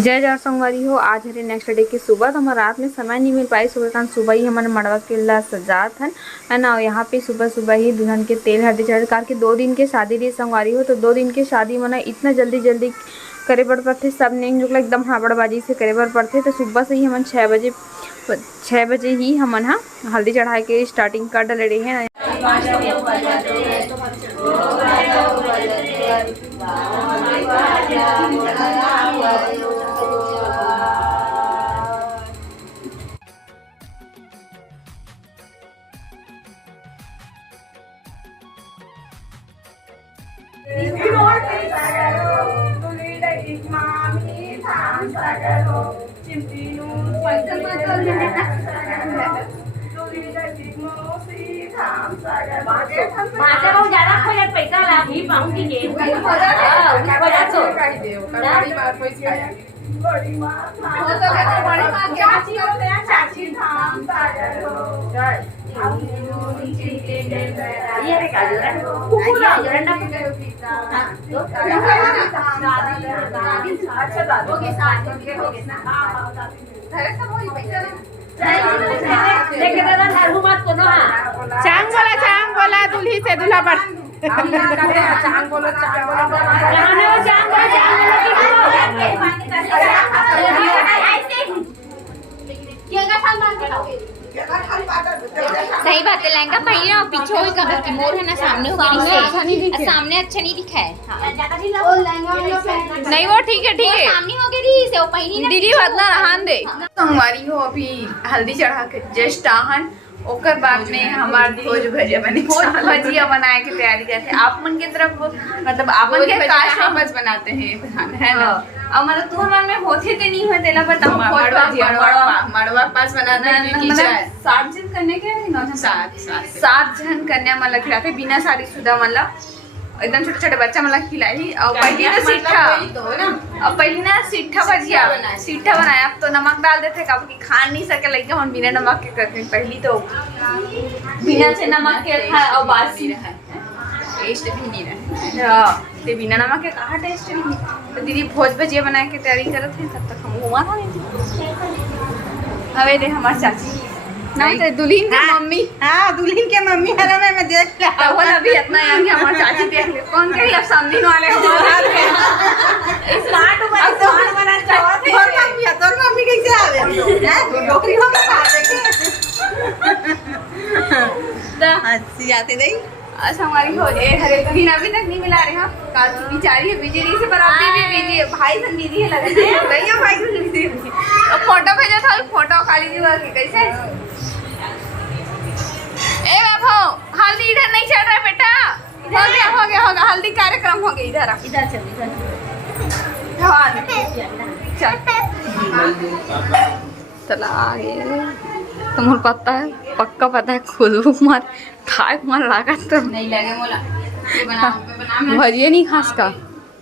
जय जय संगवारी हो। आज हरे नेक्स्ट डे की सुबह तो हमारा रात में समय नहीं मिल पाई। सुबह कारण सुबह ही हमारे मड़वा के ला सजात है ना। यहाँ पे सुबह सुबह ही दुल्हन के तेल हल्दी चढ़ कार के 2 दिन के शादी रही संगवारी हो। तो 2 दिन के शादी मना इतना जल्दी जल्दी करे पड़ पड़ते। सब ने जो एकदम हाबड़बाजी से करे पड़ पड़ते। तो सुबह से ही हम 6 बजे ही हमन हाँ हल्दी चढ़ा के स्टार्टिंग कर डले रहे हैं। चांग बोला दूल्ही से दूल्हा पर चांग बोलो सही बात है। लहंगा पहले और पीछे हो कबर की मोर है ना, सामने हो गई, सामने अच्छा नहीं दिखा है। नहीं वो ठीक है सामने हो गई से वो पहली दीदी बदला रहन दे। हमारी हो अभी हल्दी चढ़ा के जस्ट आहन ओकर बाद में हमार भोज भजिया बने। भोज भजिया बनाए के तैयारी करते। आप मन के तरफ मतलब आपन के काश बस बनाते हैं है ना। और मतलब तू हमार में होते ते नहीं होते ला बताओ। मड़वा पास बनाना है 7 जन करने के 7 जन कन्या मतलब खिलाते बिना शादीशुदा मतलब एकदम छोटे छोटे बच्चा मतलब खिलाई। और पहली ना सीठा और पहली ना सीठा भजिया सीठा बनाया। अब तो नमक डाल देते कब खा नहीं सके लड़के हम बिना नमक के करते। पहली तो बिना से नमक के था और बासी रहा टेस्ट भी नहीं रहा। तो बिना नमक के कहाँ टेस्ट भी नहीं। तो दीदी भोज भजिया बनाए के तैयारी करत थे। तब तक हम घुमा था हवे दे हमार चाची ना तो दुल्हन के मम्मी। हाँ दुल्हन के मम्मी हरा मैं देख रहा हूँ अभी इतना यार कि हमारी चाची देख ले कौन कही अब सामने वाले हो स्मार्ट बना चाहते और मम्मी कैसे आवे नौकरी हो गया अच्छी आते नहीं। अच्छा हमारी हो ए हरे दिन अभी तक नहीं मिला रहे हम काल बिचारी है बिजी रही से पर अभी भी बिजी है। भाई से बिजी है लग रही है भैया भाई से बिजी है। और फोटो भेजा था फोटो खाली दिवा के कैसे ए वैभव हल्दी इधर नहीं चल रहा है बेटा। हो गया हल्दी कार्यक्रम हो गया। इधर चल चला तुम्हारे पता है पक्का पता है खुशबू कुमार खाए कुमार लगा तो नहीं लगे बोला भजिए नहीं खास का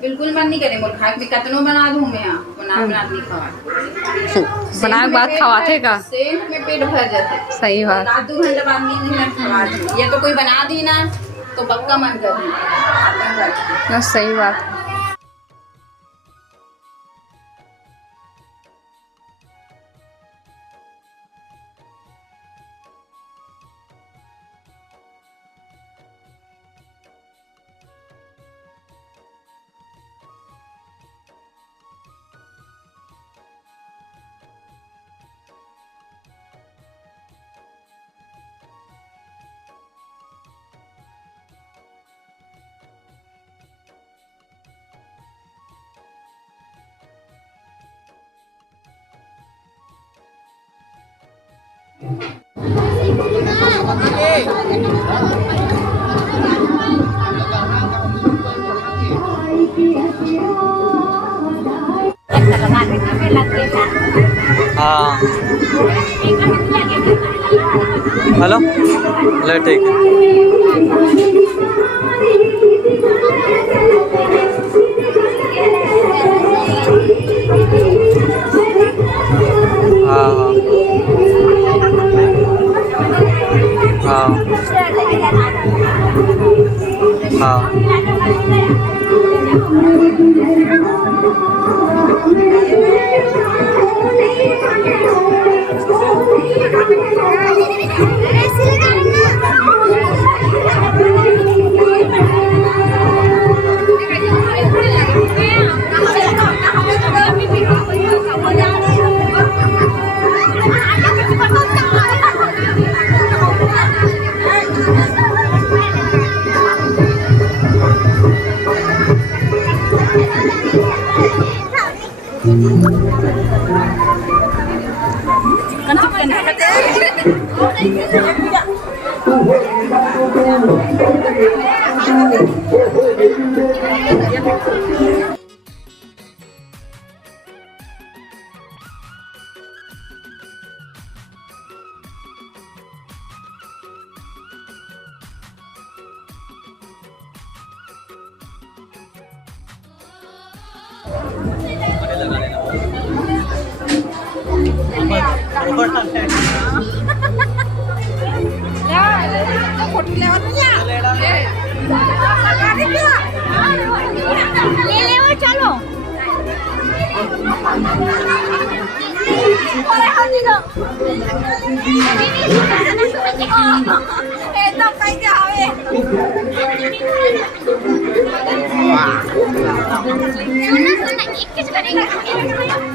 बिल्कुल मन नहीं करे। बोल खाए में कितनो बना दूं मैं बना नहीं खवा बना के बाद खवाते का सेंट में पेट भर जाते। सही बात। 2 घंटे बाद नहीं खवा दूं। ये तो कोई बना दी ना तो पक्का मन कर सही बात। हाँ हेलो ले ठीक है। हाँ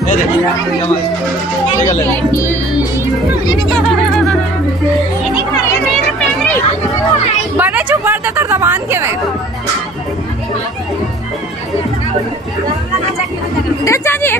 ये देखिए निकल ले बने चुप कर दे तर दबान के में दे चाची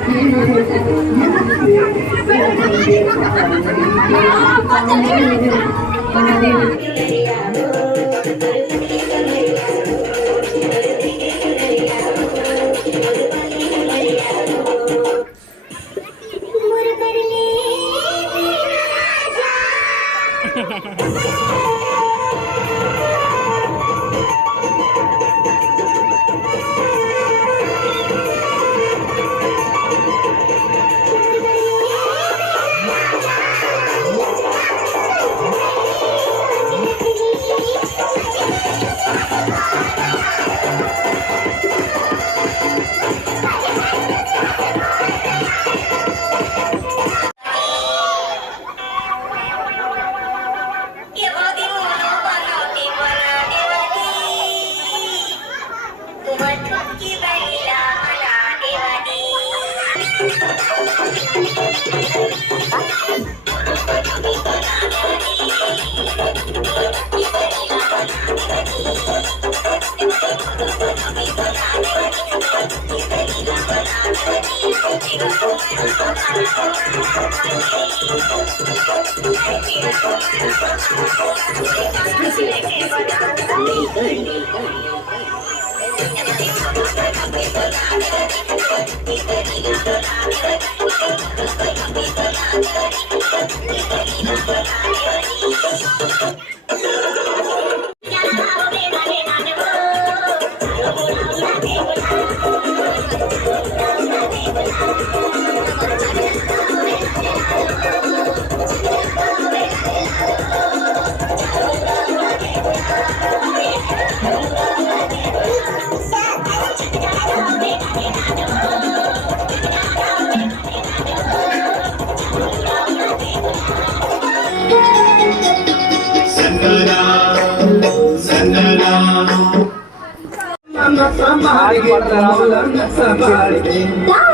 संभाल